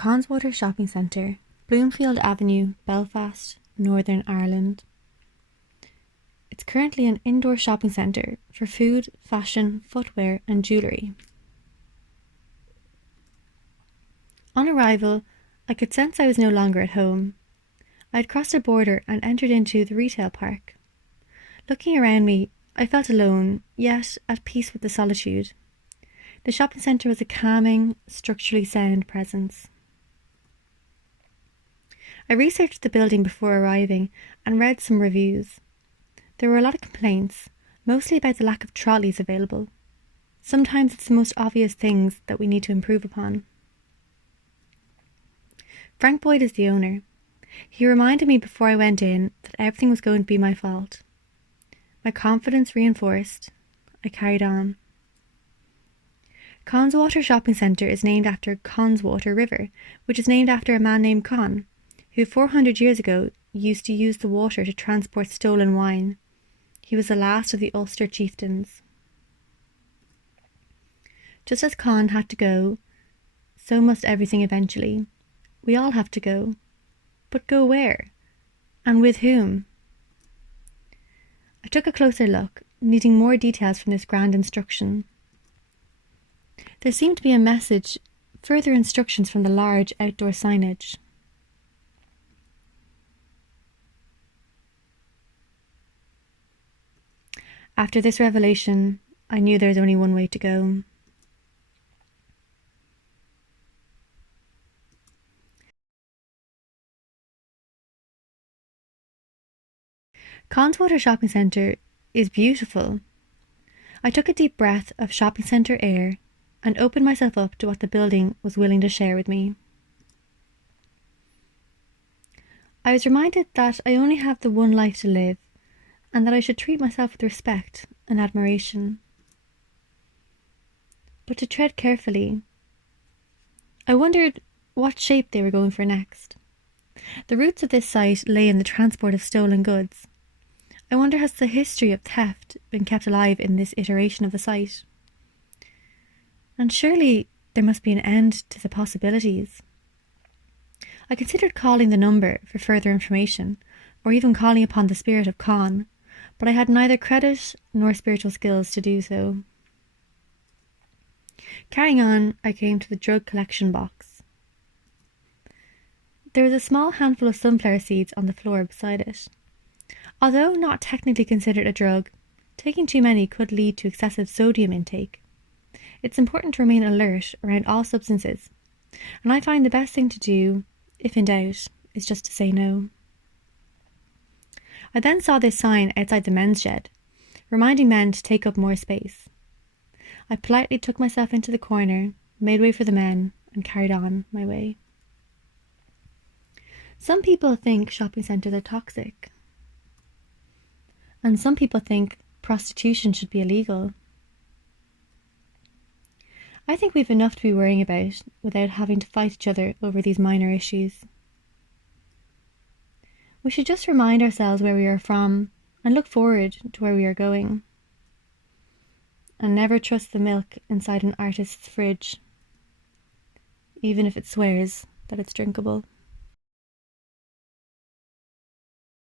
Connswater Shopping Centre, Bloomfield Avenue, Belfast, Northern Ireland. It's currently an indoor shopping centre for food, fashion, footwear and jewellery. On arrival, I could sense I was no longer at home. I had crossed a border and entered into the retail park. Looking around me, I felt alone, yet at peace with the solitude. The shopping centre was a calming, structurally sound presence. I researched the building before arriving and read some reviews. There were a lot of complaints, mostly about the lack of trolleys available. Sometimes it's the most obvious things that we need to improve upon. Frank Boyd is the owner. He reminded me before I went in that everything was going to be my fault. My confidence reinforced, I carried on. Connswater Shopping Centre is named after Connswater River, which is named after a man named Conn, who 400 years ago used to use the water to transport stolen wine. He was the last of the Ulster Chieftains. Just as Conn had to go, so must everything eventually. We all have to go. But go where? And with whom? I took a closer look, needing more details from this grand instruction. There seemed to be a message, further instructions from the large outdoor signage. After this revelation, I knew there was only one way to go. Connswater Shopping Centre is beautiful. I took a deep breath of shopping centre air and opened myself up to what the building was willing to share with me. I was reminded that I only have the one life to live and that I should treat myself with respect and admiration. But to tread carefully. I wondered what shape they were going for next. The roots of this site lay in the transport of stolen goods. I wonder, has the history of theft been kept alive in this iteration of the site? And surely there must be an end to the possibilities. I considered calling the number for further information, or even calling upon the spirit of Conn, but I had neither credit nor spiritual skills to do so. Carrying on, I came to the drug collection box. There was a small handful of sunflower seeds on the floor beside it. Although not technically considered a drug, taking too many could lead to excessive sodium intake. It's important to remain alert around all substances, and I find the best thing to do, if in doubt, is just to say no. I then saw this sign outside the men's shed, reminding men to take up more space. I politely took myself into the corner, made way for the men, and carried on my way. Some people think shopping centres are toxic. And some people think prostitution should be illegal. I think we've enough to be worrying about without having to fight each other over these minor issues. We should just remind ourselves where we are from and look forward to where we are going. And never trust the milk inside an artist's fridge, even if it swears that it's drinkable.